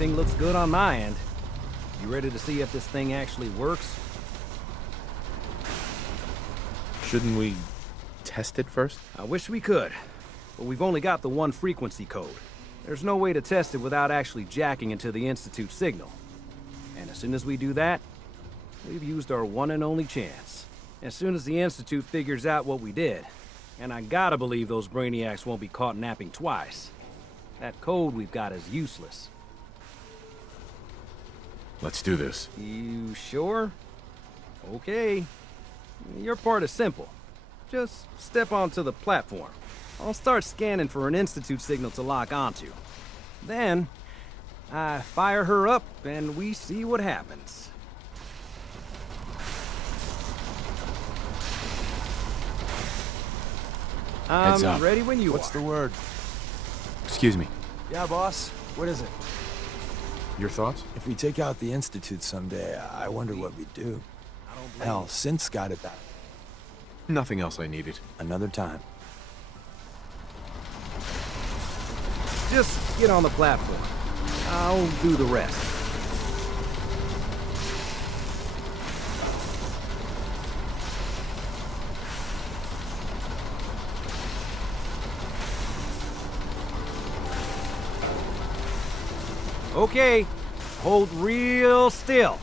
Everything looks good on my end. You ready to see if this thing actually works? Shouldn't we test it first? I wish we could, but we've only got the one frequency code. There's no way to test it without actually jacking into the Institute signal. And as soon as we do that, we've used our one and only chance. As soon as the Institute figures out what we did, and I gotta believe those brainiacs won't be caught napping twice, that code we've got is useless. Let's do this. You sure? Okay. Your part is simple. Just step onto the platform. I'll start scanning for an Institute signal to lock onto. Then, I fire her up and we see what happens. Heads up. I'm ready when you What's are. the word? Excuse me. Yeah, boss. What is it? Your thoughts? If we take out the Institute someday, I wonder what we'd do. Hell, Synth's got it back. Nothing else I needed. Another time. Just get on the platform. I'll do the rest. Okay, hold real still.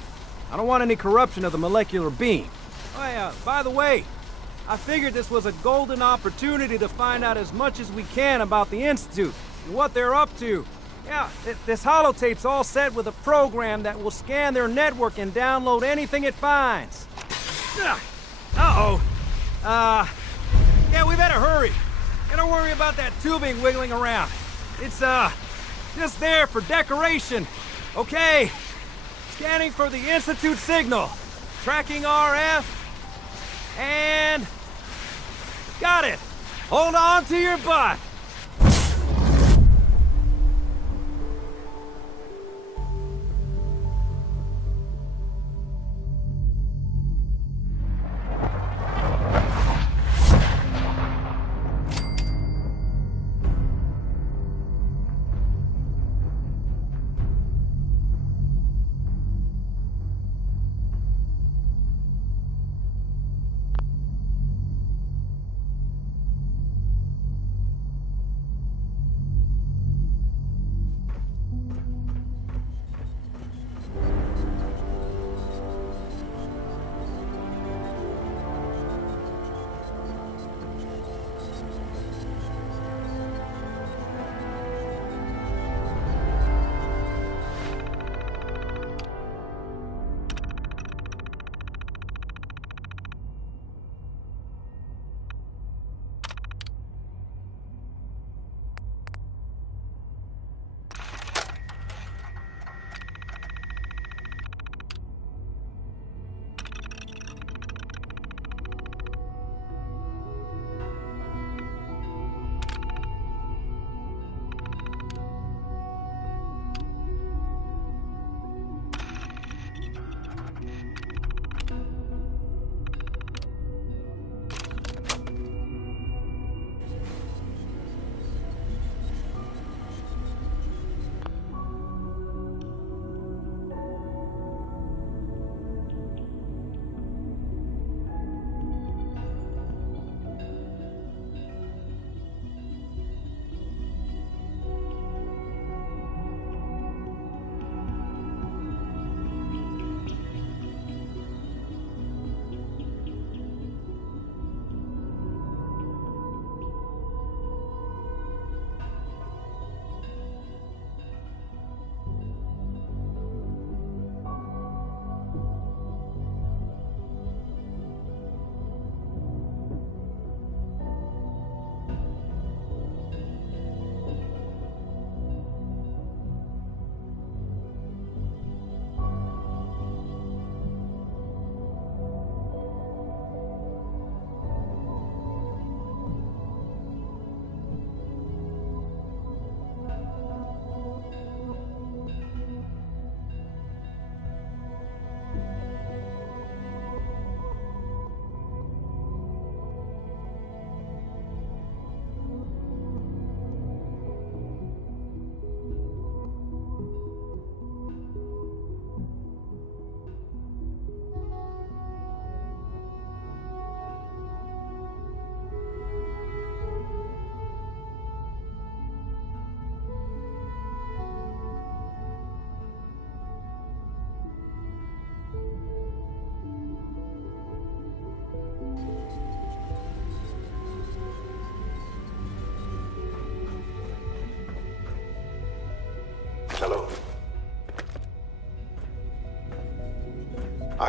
I don't want any corruption of the molecular beam. Oh yeah, by the way, I figured this was a golden opportunity to find out as much as we can about the Institute and what they're up to. Yeah, this holotape's all set with a program that will scan their network and download anything it finds. Uh-oh. Yeah, we better hurry. And don't worry about that tubing wiggling around. It's, just there for decoration. Okay. Scanning for the Institute signal. Tracking RF. And... got it. Hold on to your butt.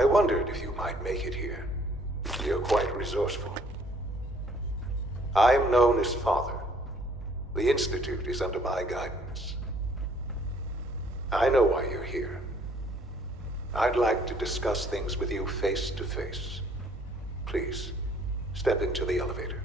wondered if you might make it here. You're quite resourceful. I'm known as Father. The Institute is under my guidance. I know why you're here. I'd like to discuss things with you face to face. Please, step into the elevator.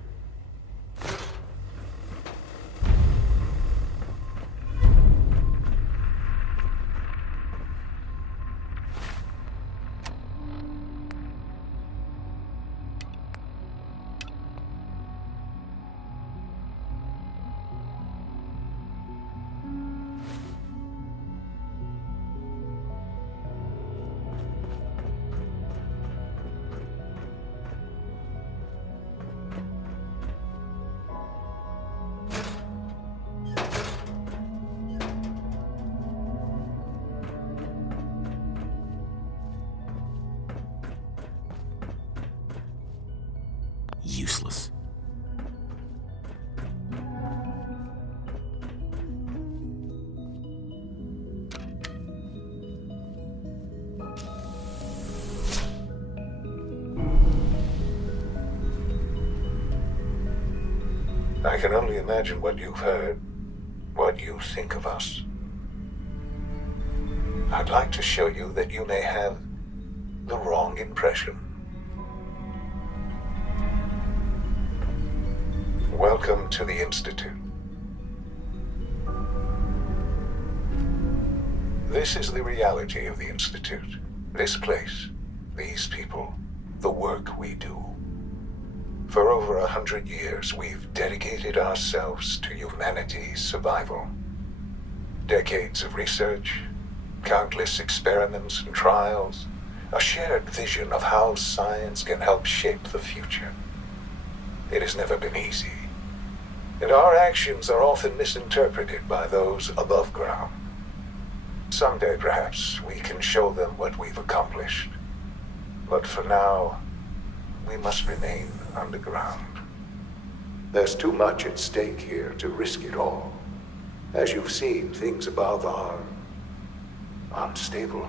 Useless. I can only imagine what you've heard, what you think of us. I'd like to show you that you may have the wrong impression. Welcome to the Institute. This is the reality of the Institute. This place, these people, the work we do. For over 100 years, we've dedicated ourselves to humanity's survival. Decades of research, countless experiments and trials, a shared vision of how science can help shape the future. It has never been easy, and our actions are often misinterpreted by those above ground. Someday, perhaps, we can show them what we've accomplished. But for now, we must remain underground. There's too much at stake here to risk it all. As you've seen, things above are unstable.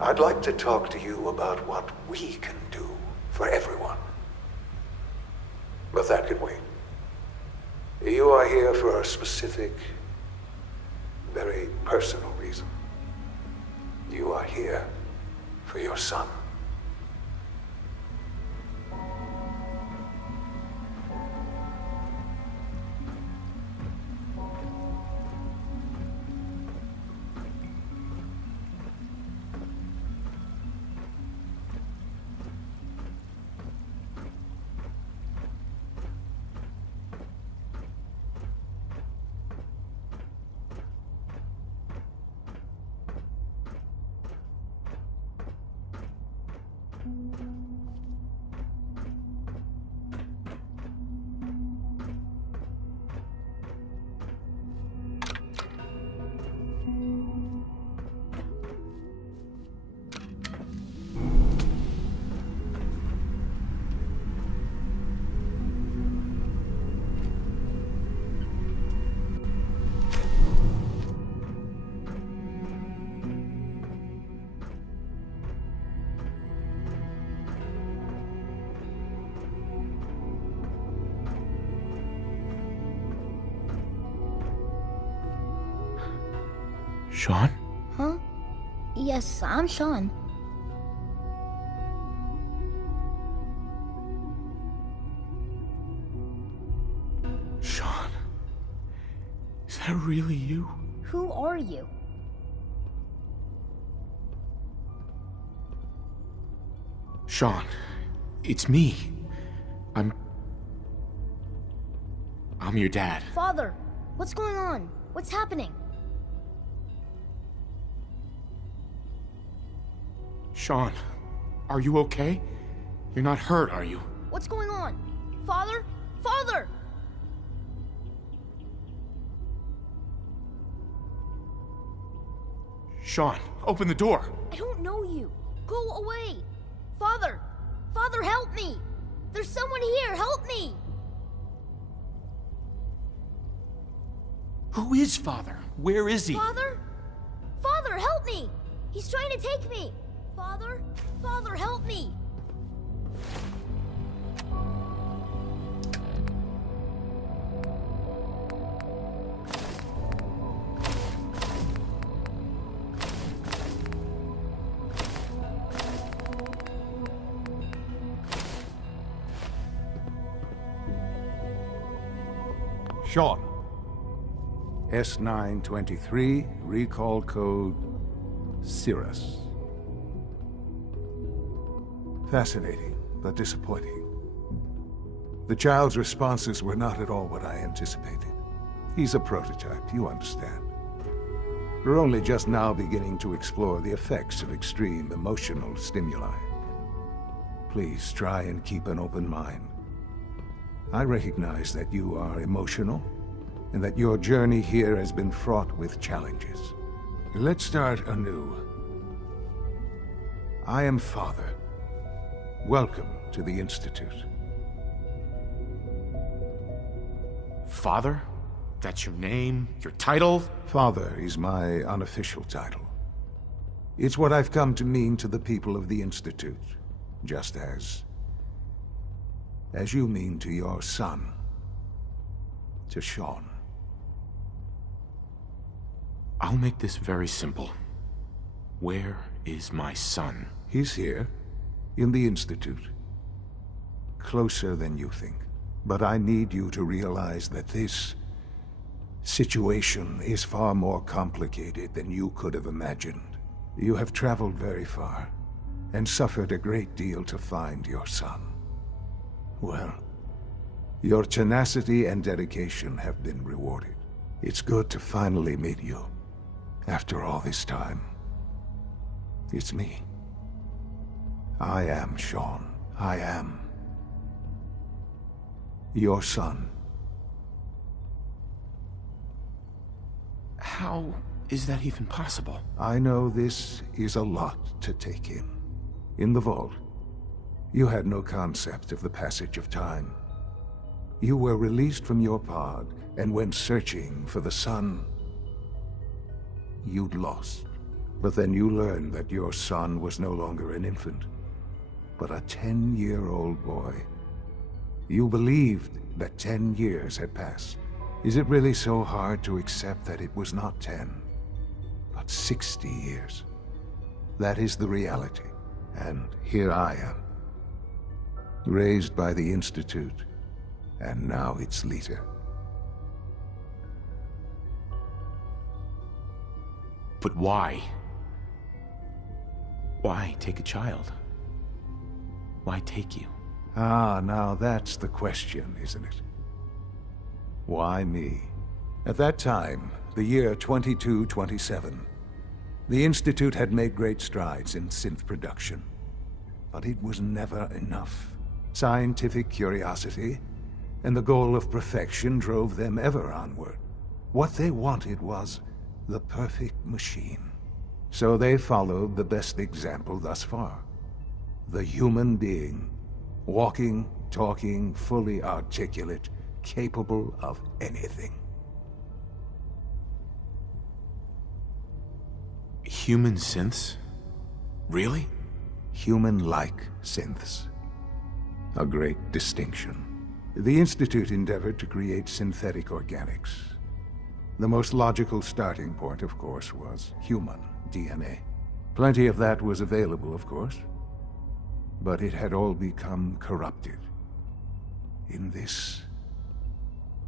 I'd like to talk to you about what we can do for everyone. But that can wait. You are here for a specific, very personal reason. You are here for your son. Sean? Huh? Yes, I'm Sean. Sean? Is that really you? Who are you? Sean, it's me. I'm your dad. Father, what's going on? What's happening? Sean, are you okay? You're not hurt, are you? What's going on? Father? Father! Sean, open the door. I don't know you. Go away. Father! Father, help me! There's someone here. Help me! Who is Father? Where is he? Father? Father, help me! He's trying to take me! Father? Father, help me! Sean. S923, recall code Cirrus. Fascinating, but disappointing. The child's responses were not at all what I anticipated. He's a prototype, you understand. We're only just now beginning to explore the effects of extreme emotional stimuli. Please try and keep an open mind. I recognize that you are emotional, and that your journey here has been fraught with challenges. Let's start anew. I am Father. Welcome to the Institute. Father? That's your name? Your title? Father is my unofficial title. It's what I've come to mean to the people of the Institute, just as you mean to your son, to Sean. I'll make this very simple. Where is my son? He's here, in the Institute. Closer than you think. But I need you to realize that this situation is far more complicated than you could have imagined. You have traveled very far, and suffered a great deal to find your son. Well, your tenacity and dedication have been rewarded. It's good to finally meet you. After all this time, it's me. I am Sean. I am your son. How is that even possible? I know this is a lot to take in. In the vault, you had no concept of the passage of time. You were released from your pod and went searching for the son you'd lost. But then you learned that your son was no longer an infant, but a 10-year-old boy. You believed that 10 years had passed. Is it really so hard to accept that it was not 10, but 60 years? That is the reality, and here I am. Raised by the Institute, and now its leader. But why? Why take a child? Why take you? Ah, now that's the question, isn't it? Why me? At that time, the year 2227, the Institute had made great strides in synth production. But it was never enough. Scientific curiosity and the goal of perfection drove them ever onward. What they wanted was the perfect machine. So they followed the best example thus far. The human being. Walking, talking, fully articulate, capable of anything. Human synths? Really? Human-like synths. A great distinction. The Institute endeavored to create synthetic organics. The most logical starting point, of course, was human DNA. Plenty of that was available, of course. But it had all become corrupted. In this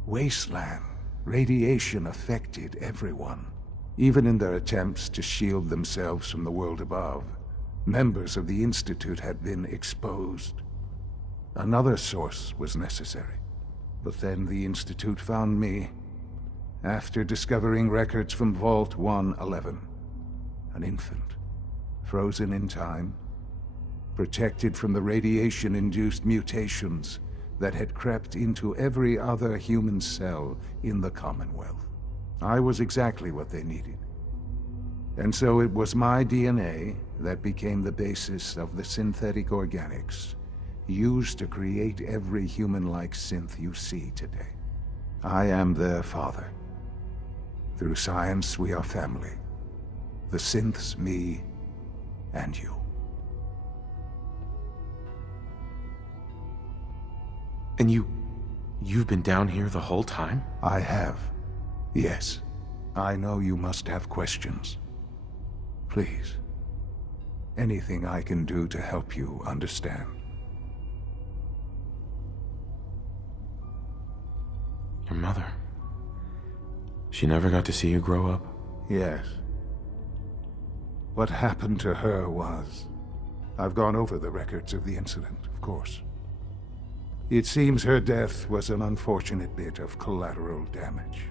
wasteland, radiation affected everyone. Even in their attempts to shield themselves from the world above, members of the Institute had been exposed. Another source was necessary. But then the Institute found me, after discovering records from Vault 111. An infant, frozen in time, protected from the radiation-induced mutations that had crept into every other human cell in the Commonwealth. I was exactly what they needed. And so it was my DNA that became the basis of the synthetic organics used to create every human-like synth you see today. I am their father. Through science, we are family. The synths, me, and you. And you've been down here the whole time? I have. Yes. I know you must have questions. Please. Anything I can do to help you understand. Your mother. She never got to see you grow up? Yes. What happened to her was... I've gone over the records of the incident, of course. It seems her death was an unfortunate bit of collateral damage.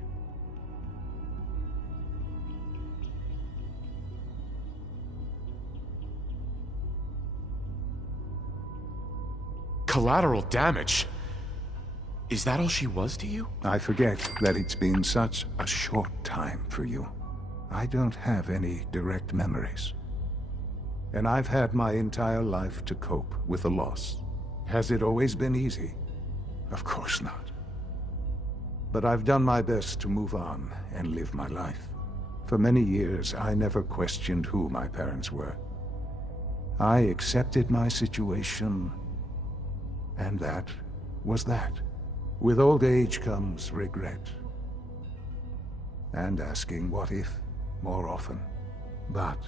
Collateral damage? Is that all she was to you? I forget that it's been such a short time for you. I don't have any direct memories. And I've had my entire life to cope with the loss. Has it always been easy? Of course not. But I've done my best to move on and live my life. For many years, I never questioned who my parents were. I accepted my situation, and that was that. With old age comes regret. And asking what if more often. But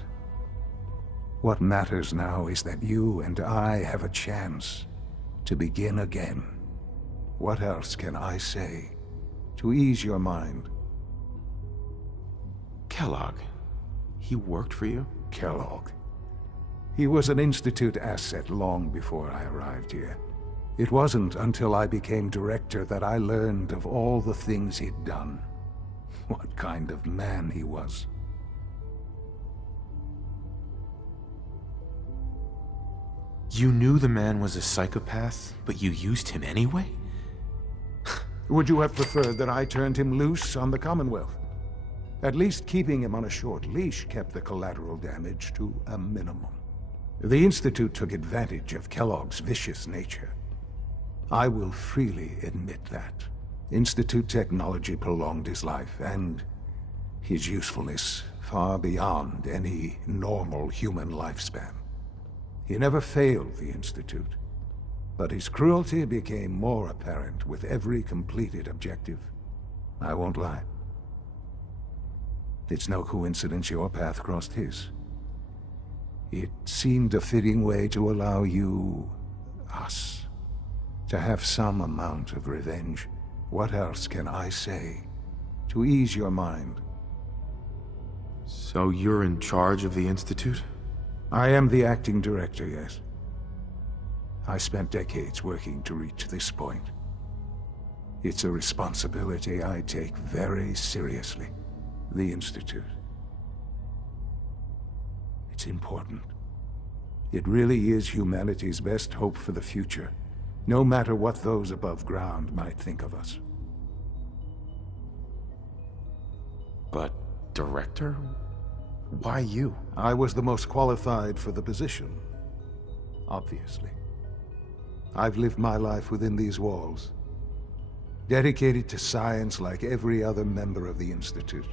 what matters now is that you and I have a chance to begin again. What else can I say to ease your mind? Kellogg. He worked for you? Kellogg. He was an Institute asset long before I arrived here. It wasn't until I became director that I learned of all the things he'd done. What kind of man he was. You knew the man was a psychopath, but you used him anyway? Would you have preferred that I turned him loose on the Commonwealth? At least keeping him on a short leash kept the collateral damage to a minimum. The Institute took advantage of Kellogg's vicious nature. I will freely admit that. Institute technology prolonged his life, and his usefulness far beyond any normal human lifespan. He never failed the Institute, but his cruelty became more apparent with every completed objective. I won't lie. It's no coincidence your path crossed his. It seemed a fitting way to allow you, us, to have some amount of revenge. What else can I say to ease your mind? So you're in charge of the Institute? I am the acting director, yes. I spent decades working to reach this point. It's a responsibility I take very seriously. The Institute. It's important. It really is humanity's best hope for the future, no matter what those above ground might think of us. But, director? Why you? I was the most qualified for the position. Obviously. I've lived my life within these walls, dedicated to science like every other member of the Institute.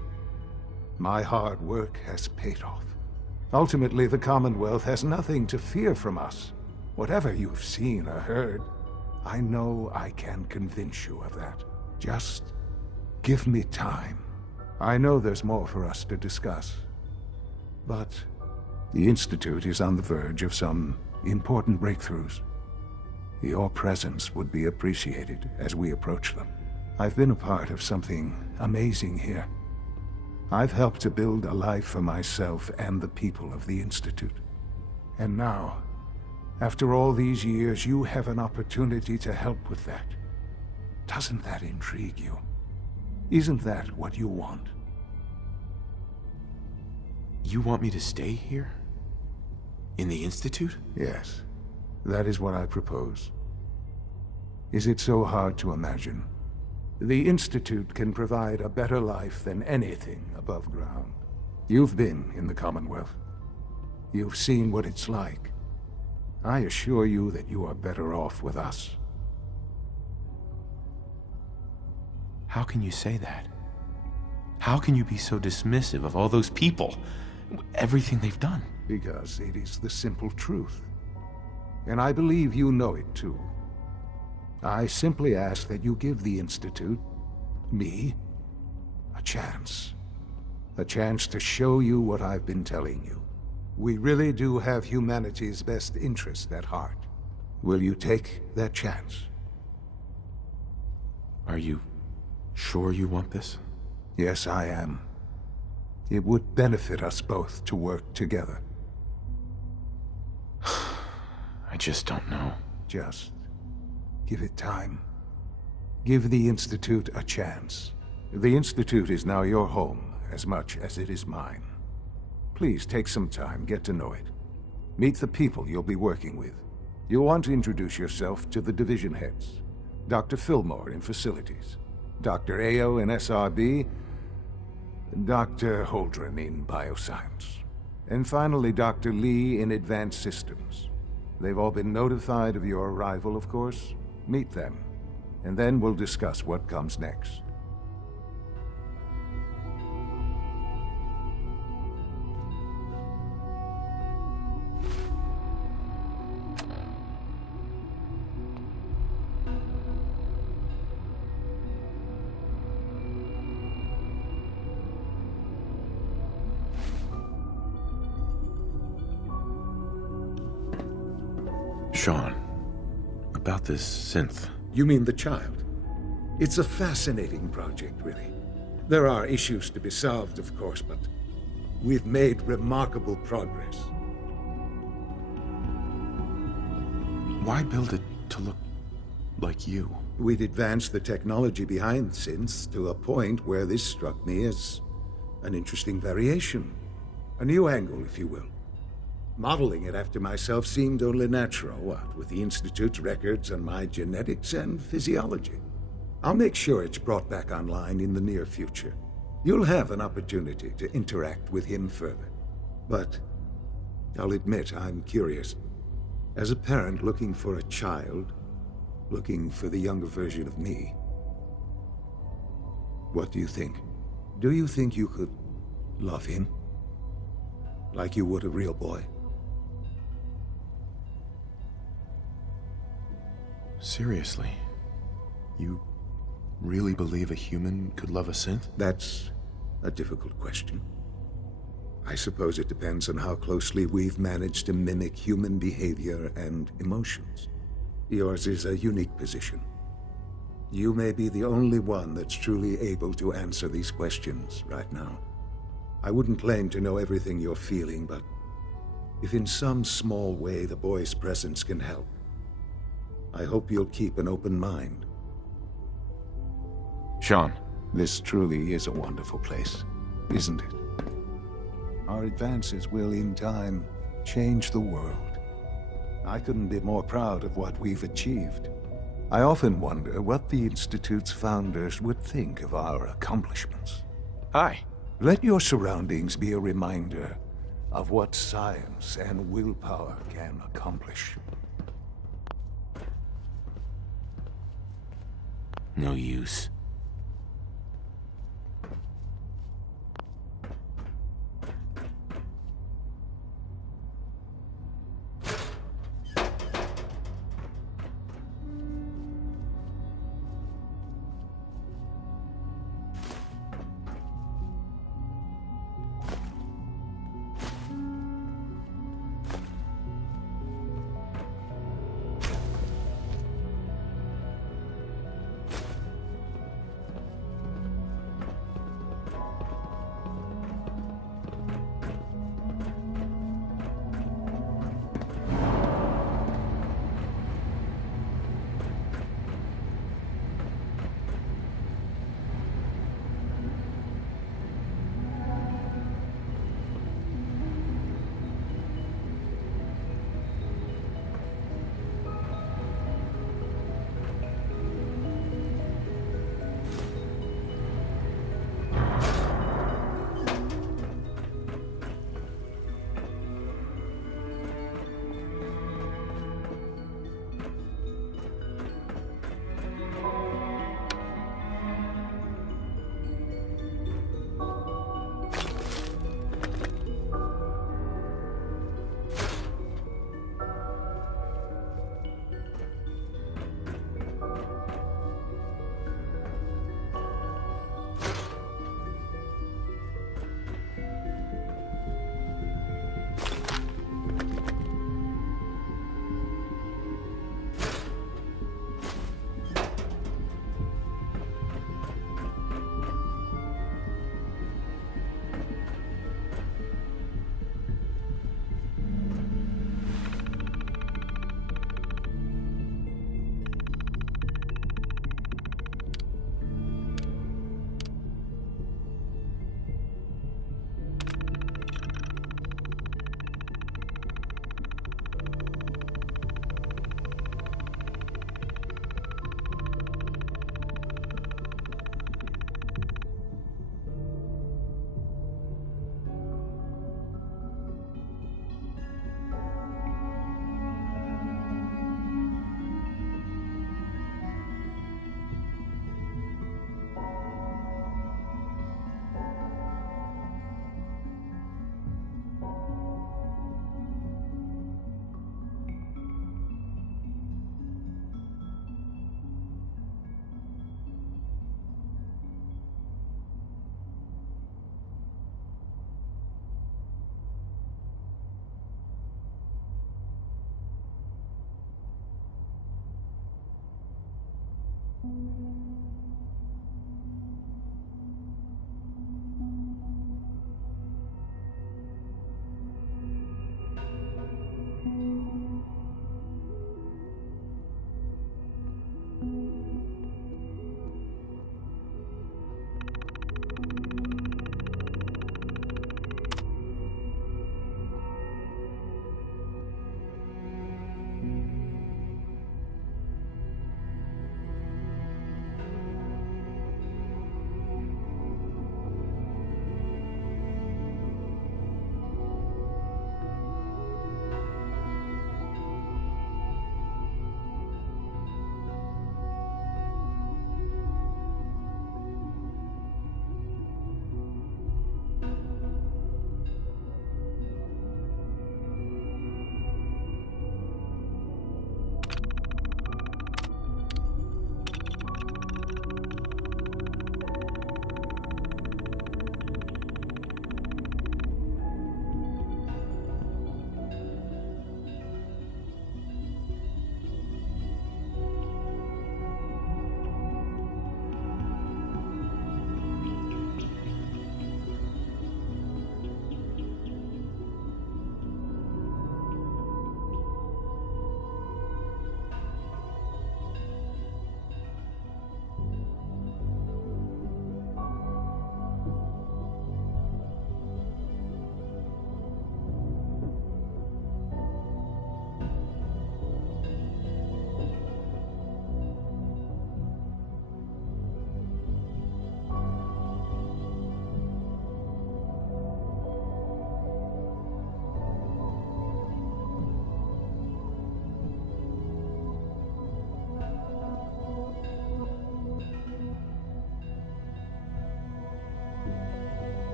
My hard work has paid off. Ultimately, the Commonwealth has nothing to fear from us. Whatever you've seen or heard, I know I can convince you of that. Just give me time. I know there's more for us to discuss. But the Institute is on the verge of some important breakthroughs. Your presence would be appreciated as we approach them. I've been a part of something amazing here. I've helped to build a life for myself and the people of the Institute. And now, after all these years, you have an opportunity to help with that. Doesn't that intrigue you? Isn't that what you want? You want me to stay here? In the Institute? Yes, that is what I propose. Is it so hard to imagine? The Institute can provide a better life than anything above ground. You've been in the Commonwealth. You've seen what it's like. I assure you that you are better off with us. How can you say that? How can you be so dismissive of all those people? Everything they've done? Because it is the simple truth. And I believe you know it too. I simply ask that you give the Institute, me, a chance. A chance to show you what I've been telling you. We really do have humanity's best interest at heart. Will you take that chance? Are you sure you want this? Yes, I am. It would benefit us both to work together. I just don't know. Just give it time. Give the Institute a chance. The Institute is now your home as much as it is mine. Please take some time, get to know it. Meet the people you'll be working with. You'll want to introduce yourself to the division heads. Dr. Fillmore in Facilities, Dr. Ayo in SRB, Dr. Holdren in Bioscience, and finally Dr. Lee in Advanced Systems. They've all been notified of your arrival, of course. Meet them, and then we'll discuss what comes next. Sean, about this synth. You mean the child? It's a fascinating project, really. There are issues to be solved, of course, but we've made remarkable progress. Why build it to look like you? We'd advanced the technology behind synths to a point where this struck me as an interesting variation. A new angle, if you will. Modeling it after myself seemed only natural, what with the Institute's records and my genetics and physiology. I'll make sure it's brought back online in the near future. You'll have an opportunity to interact with him further. But I'll admit I'm curious. As a parent looking for a child, looking for the younger version of me, what do you think? Do you think you could love him? Like you would a real boy? Seriously? You really believe a human could love a synth? That's a difficult question. I suppose it depends on how closely we've managed to mimic human behavior and emotions. Yours is a unique position. You may be the only one that's truly able to answer these questions right now. I wouldn't claim to know everything you're feeling, but if in some small way the boy's presence can help, I hope you'll keep an open mind. Sean. This truly is a wonderful place, isn't it? Our advances will, in time, change the world. I couldn't be more proud of what we've achieved. I often wonder what the Institute's founders would think of our accomplishments. Hi. Let your surroundings be a reminder of what science and willpower can accomplish. No use.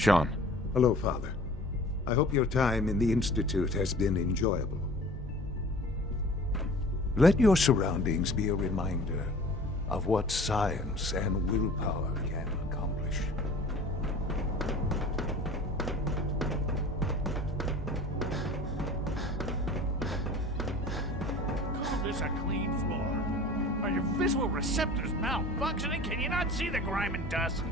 Sean. Hello, Father. I hope your time in the Institute has been enjoyable. Let your surroundings be a reminder of what science and willpower can accomplish. Call this a clean floor? Are your visual receptors malfunctioning? Can you not see the grime and dust?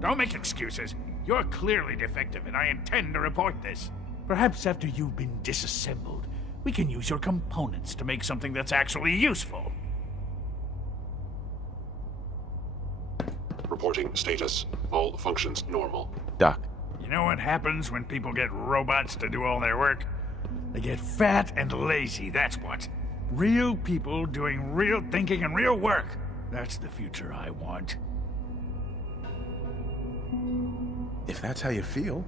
Don't make excuses. You're clearly defective, and I intend to report this. Perhaps after you've been disassembled, we can use your components to make something that's actually useful. Reporting status. All functions normal. Doc. You know what happens when people get robots to do all their work? They get fat and lazy, that's what. Real people doing real thinking and real work. That's the future I want. If that's how you feel,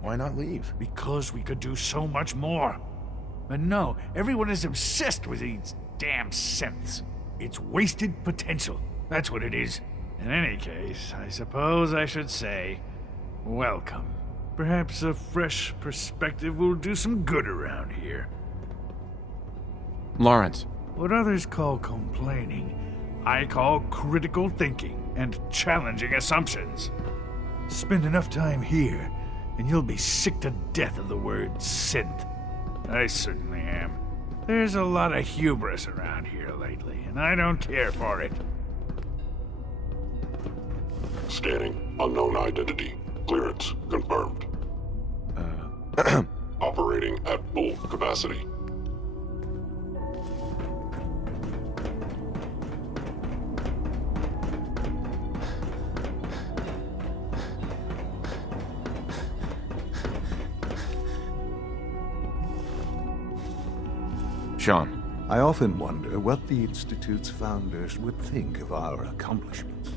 why not leave? Because we could do so much more. But no, everyone is obsessed with these damn synths. It's wasted potential. That's what it is. In any case, I suppose I should say, welcome. Perhaps a fresh perspective will do some good around here. Lawrence. What others call complaining, I call critical thinking and challenging assumptions. Spend enough time here, and you'll be sick to death of the word synth. I certainly am. There's a lot of hubris around here lately, and I don't care for it. Scanning. Unknown identity. Clearance confirmed. Operating at full capacity. Sean. I often wonder what the Institute's founders would think of our accomplishments.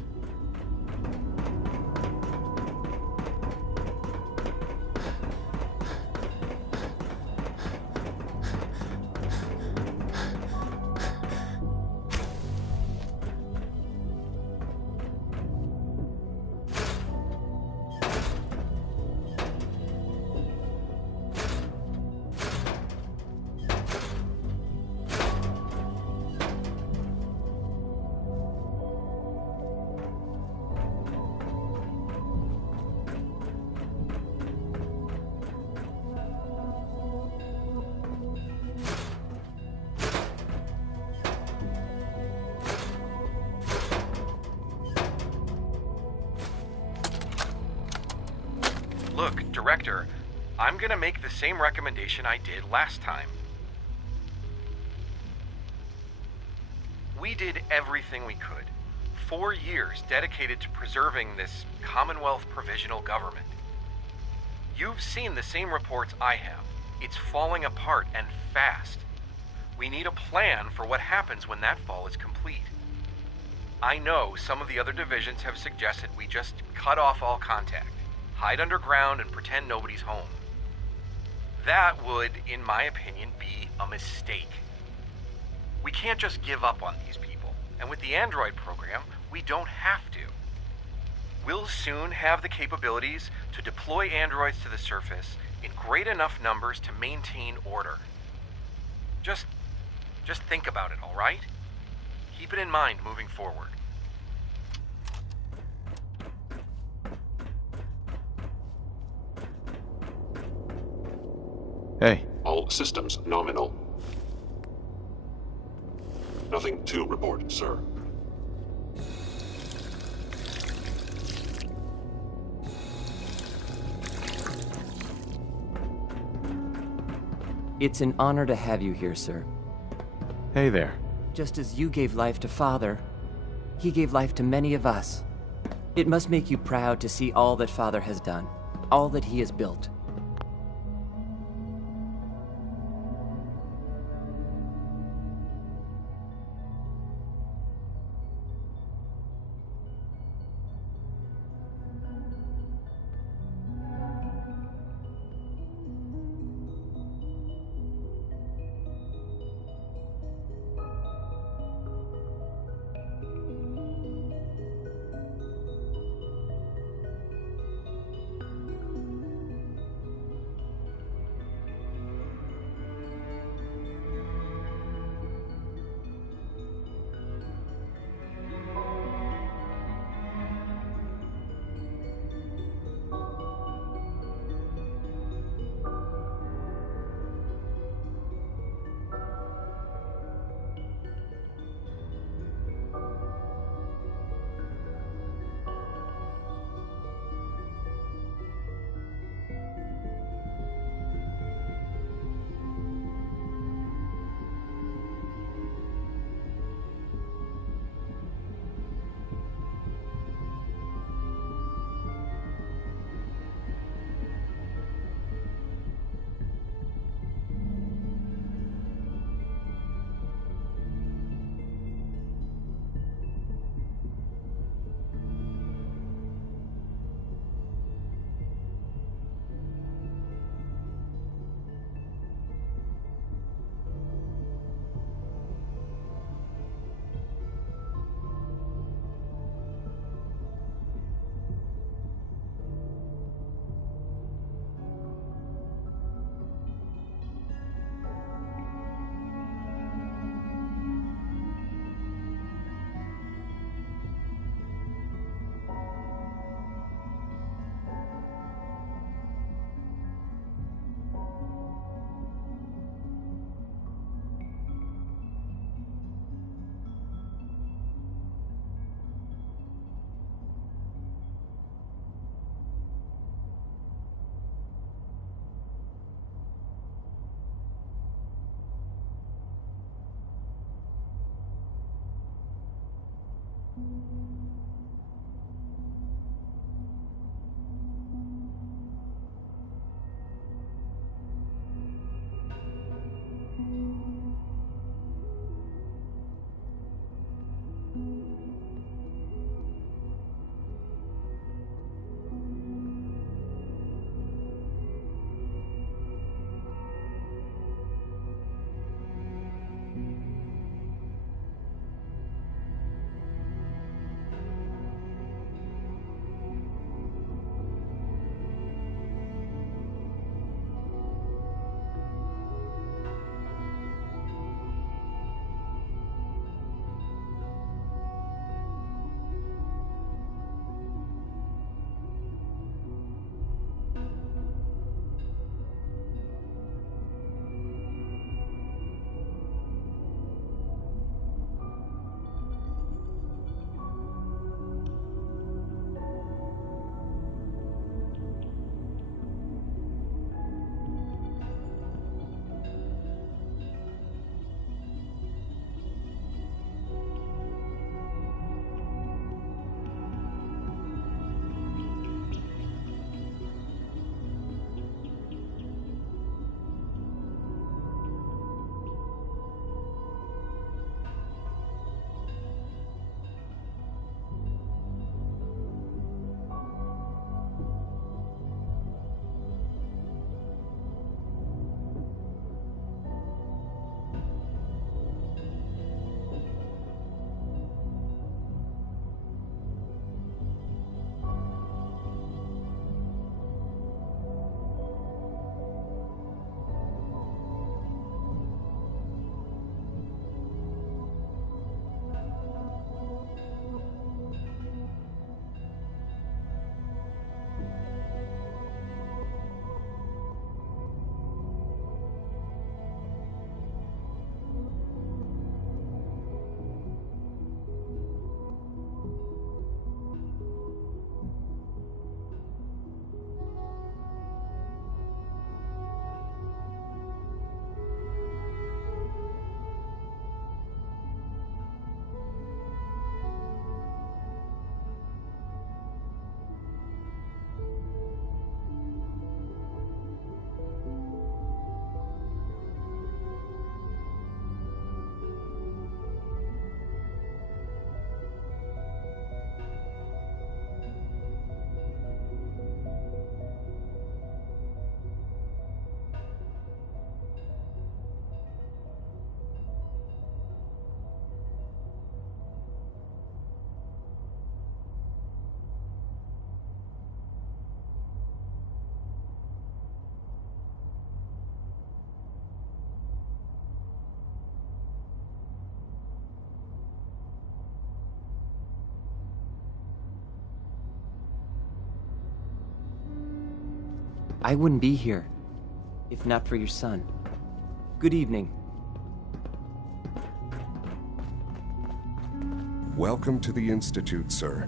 Look, Director, I'm gonna make the same recommendation I did last time. We did everything we could. 4 years dedicated to preserving this Commonwealth provisional government. You've seen the same reports I have. It's falling apart and fast. We need a plan for what happens when that fall is complete. I know some of the other divisions have suggested we just cut off all contact. Hide underground and pretend nobody's home. That would, in my opinion, be a mistake. We can't just give up on these people, and with the android program, we don't have to. We'll soon have the capabilities to deploy androids to the surface in great enough numbers to maintain order. Just think about it, all right? Keep it in mind moving forward. Hey. All systems nominal. Nothing to report, sir. It's an honor to have you here, sir. Hey there. Just as you gave life to Father, he gave life to many of us. It must make you proud to see all that Father has done, all that he has built. I wouldn't be here if not for your son. Good evening. Welcome to the Institute, sir.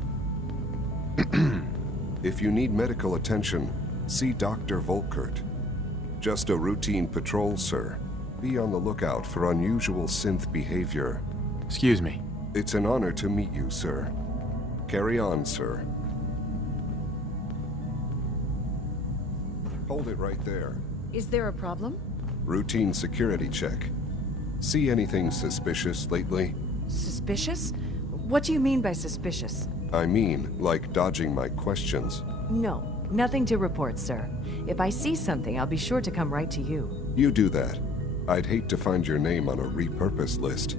If you need medical attention, see Dr. Volkert. Just a routine patrol, sir. Be on the lookout for unusual synth behavior. Excuse me. It's an honor to meet you, sir. Carry on, sir. Hold it right there. Is there a problem? Routine security check. See anything suspicious lately? Suspicious? What do you mean by suspicious? I mean, like dodging my questions. No, nothing to report, sir. If I see something, I'll be sure to come right to you. You do that. I'd hate to find your name on a repurpose list.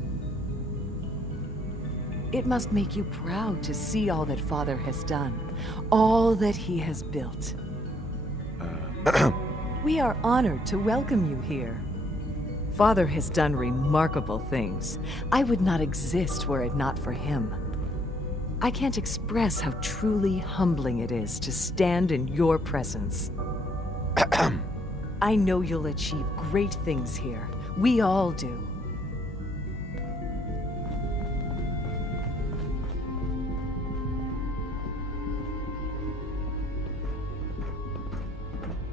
It must make you proud to see all that Father has done. All that he has built. We are honored to welcome you here. Father has done remarkable things. I would not exist were it not for him. I can't express how truly humbling it is to stand in your presence. I know you'll achieve great things here. We all do.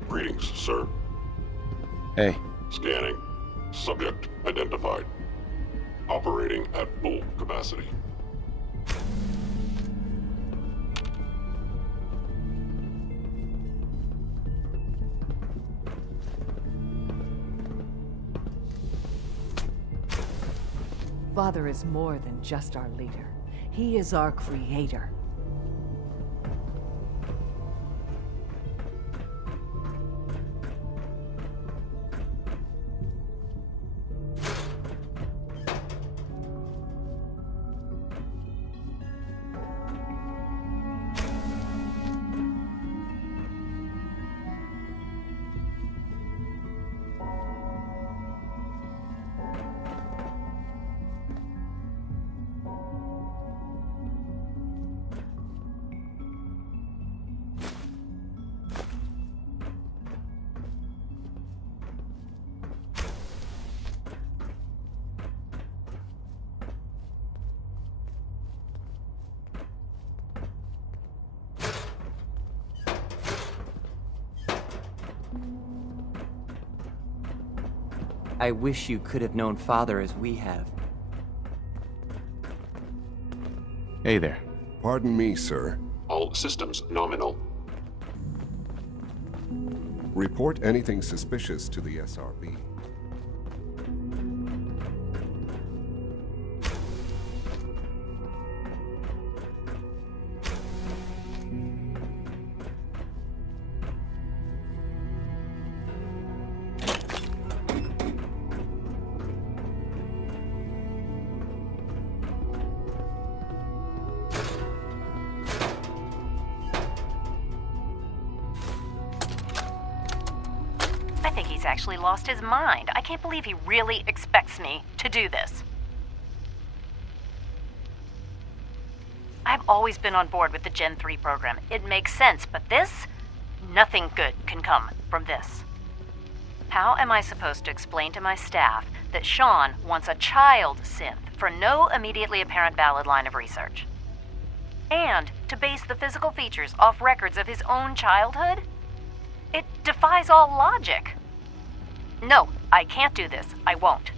Greetings, sir. Hey. Scanning. Subject identified. Operating at full capacity. Father is more than just our leader. He is our creator. I wish you could have known Father as we have. Hey there. Pardon me, sir. All systems nominal. Report anything suspicious to the SRB. I think he's actually lost his mind. I can't believe he really expects me to do this. I've always been on board with the Gen 3 program. It makes sense, but this? Nothing good can come from this. How am I supposed to explain to my staff that Sean wants a child synth for no immediately apparent valid line of research? And to base the physical features off records of his own childhood? It defies all logic. No, I can't do this. I won't.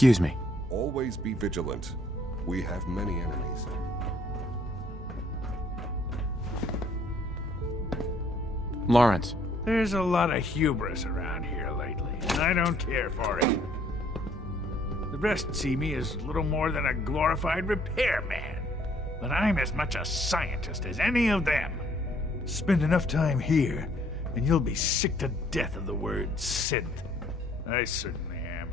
Excuse me. Always be vigilant. We have many enemies. Lawrence. There's a lot of hubris around here lately, and I don't care for it. The rest see me as little more than a glorified repairman, but I'm as much a scientist as any of them. Spend enough time here, and you'll be sick to death of the word synth. I certainly am.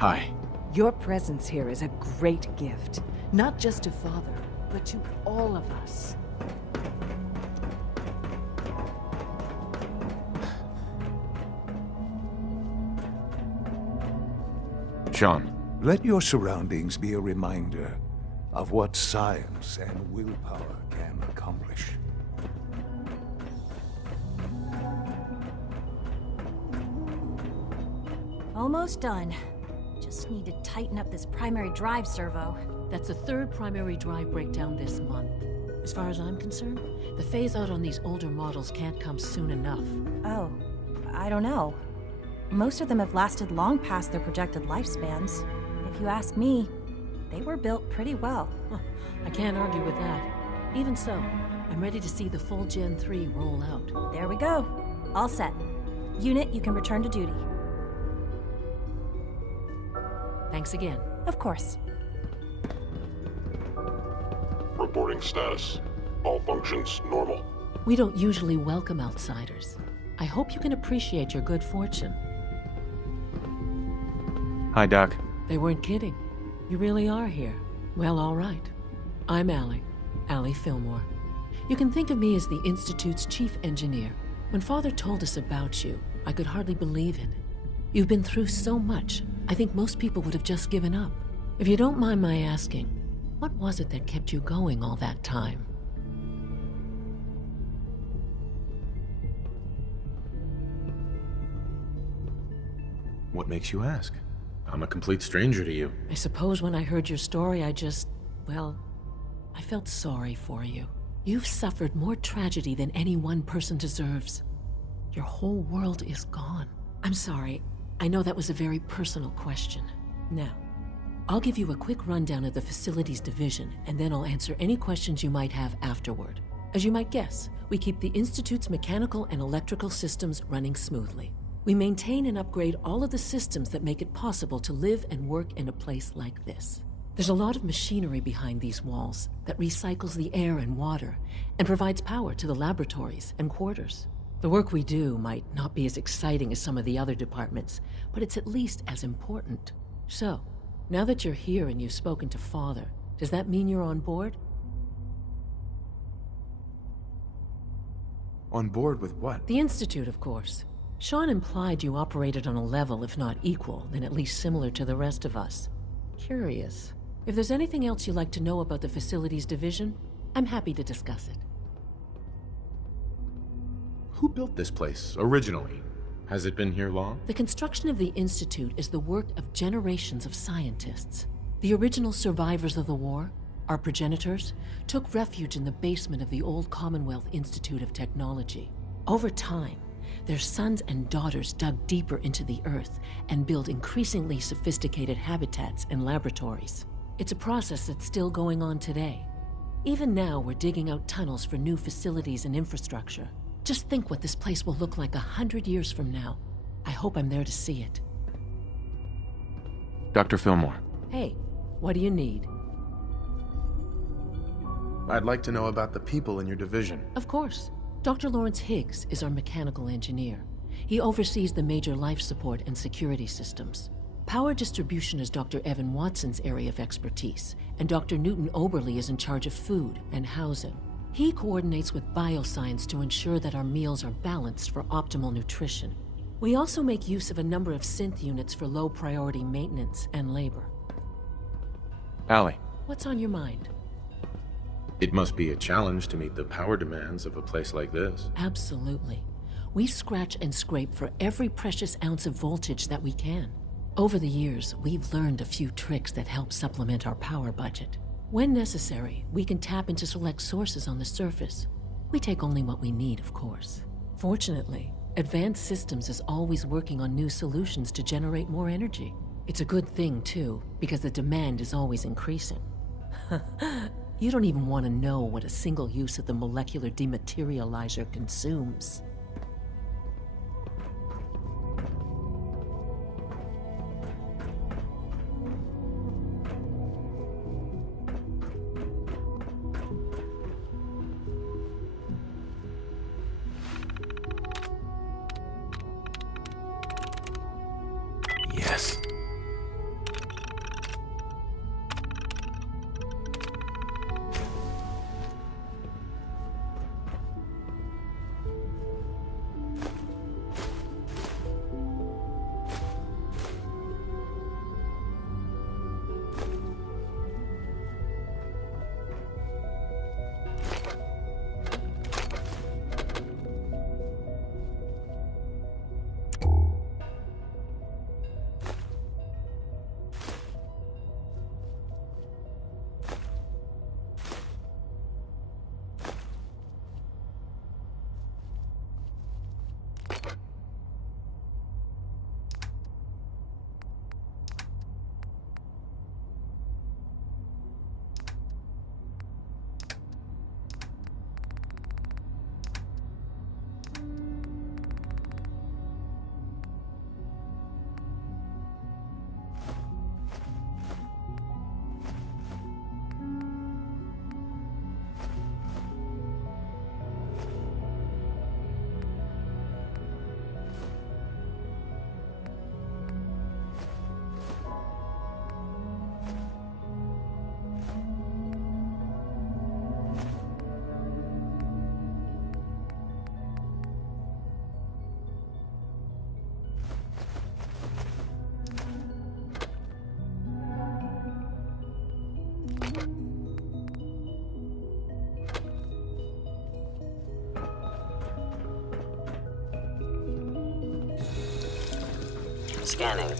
Hi. Your presence here is a great gift, not just to Father, but to all of us. Sean. Let your surroundings be a reminder of what science and willpower can accomplish. Almost done. Just need to tighten up this primary drive servo. That's the third primary drive breakdown this month. As far as I'm concerned, the phase-out on these older models can't come soon enough. Oh, I don't know. Most of them have lasted long past their projected lifespans. If you ask me, they were built pretty well. I can't argue with that. Even so, I'm ready to see the full Gen 3 roll out. There we go. All set. Unit, you can return to duty. Thanks again. Of course. Reporting status. All functions normal. We don't usually welcome outsiders. I hope you can appreciate your good fortune. Hi, Doc. They weren't kidding. You really are here. Well, all right. I'm Allie Fillmore. You can think of me as the Institute's chief engineer. When Father told us about you, I could hardly believe it. You've been through so much, I think most people would have just given up. If you don't mind my asking, what was it that kept you going all that time? What makes you ask? I'm a complete stranger to you. I suppose when I heard your story, I felt sorry for you. You've suffered more tragedy than any one person deserves. Your whole world is gone. I'm sorry. I know that was a very personal question. Now, I'll give you a quick rundown of the Facilities Division, and then I'll answer any questions you might have afterward. As you might guess, we keep the Institute's mechanical and electrical systems running smoothly. We maintain and upgrade all of the systems that make it possible to live and work in a place like this. There's a lot of machinery behind these walls that recycles the air and water and provides power to the laboratories and quarters. The work we do might not be as exciting as some of the other departments, but it's at least as important. So, now that you're here and you've spoken to Father, does that mean you're on board? On board with what? The Institute, of course. Sean implied you operated on a level, if not equal, then at least similar to the rest of us. Curious. If there's anything else you'd like to know about the Facilities Division, I'm happy to discuss it. Who built this place, originally? Has it been here long? The construction of the Institute is the work of generations of scientists. The original survivors of the war, our progenitors, took refuge in the basement of the old Commonwealth Institute of Technology. Over time, their sons and daughters dug deeper into the earth and built increasingly sophisticated habitats and laboratories. It's a process that's still going on today. Even now, we're digging out tunnels for new facilities and infrastructure. Just think what this place will look like 100 years from now. I hope I'm there to see it. Dr. Fillmore. Hey, what do you need? I'd like to know about the people in your division. Of course. Dr. Lawrence Higgs is our mechanical engineer. He oversees the major life support and security systems. Power distribution is Dr. Evan Watson's area of expertise, and Dr. Newton Oberly is in charge of food and housing. He coordinates with bioscience to ensure that our meals are balanced for optimal nutrition. We also make use of a number of synth units for low-priority maintenance and labor. Allie. What's on your mind? It must be a challenge to meet the power demands of a place like this. Absolutely. We scratch and scrape for every precious ounce of voltage that we can. Over the years, we've learned a few tricks that help supplement our power budget. When necessary, we can tap into select sources on the surface. We take only what we need, of course. Fortunately, Advanced Systems is always working on new solutions to generate more energy. It's a good thing, too, because the demand is always increasing. You don't even want to know what a single use of the molecular dematerializer consumes. Yes. Scanning.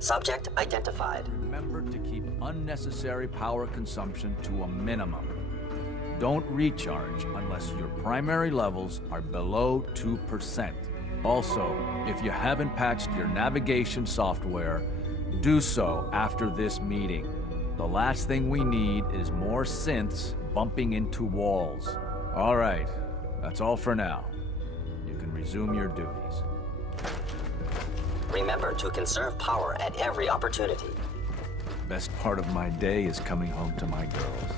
Subject identified. Remember to keep unnecessary power consumption to a minimum. Don't recharge unless your primary levels are below 2%. Also, if you haven't patched your navigation software, do so after this meeting. The last thing we need is more synths bumping into walls. All right, that's all for now. You can resume your duties. Remember to conserve power at every opportunity. Best part of my day is coming home to my girls.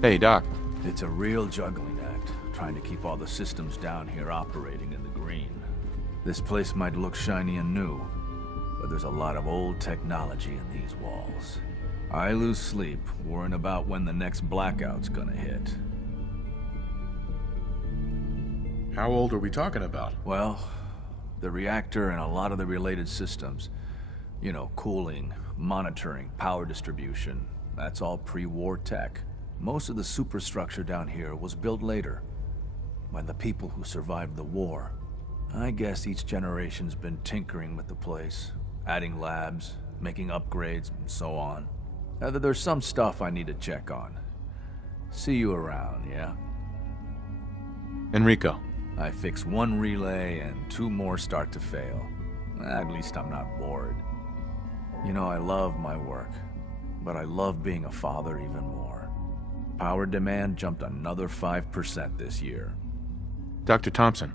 Hey, Doc. It's a real juggling act, trying to keep all the systems down here operating in the green. This place might look shiny and new, but there's a lot of old technology in these walls. I lose sleep worrying about when the next blackout's gonna hit. How old are we talking about? Well, the reactor and a lot of the related systems. You know, cooling, monitoring, power distribution. That's all pre-war tech. Most of the superstructure down here was built later, by the people who survived the war. I guess each generation's been tinkering with the place, adding labs, making upgrades, and so on. There's some stuff I need to check on. See you around, yeah? Enrico. I fix one relay and 2 more start to fail. At least I'm not bored. You know, I love my work, but I love being a father even more. Power demand jumped another 5% this year. Dr. Thompson.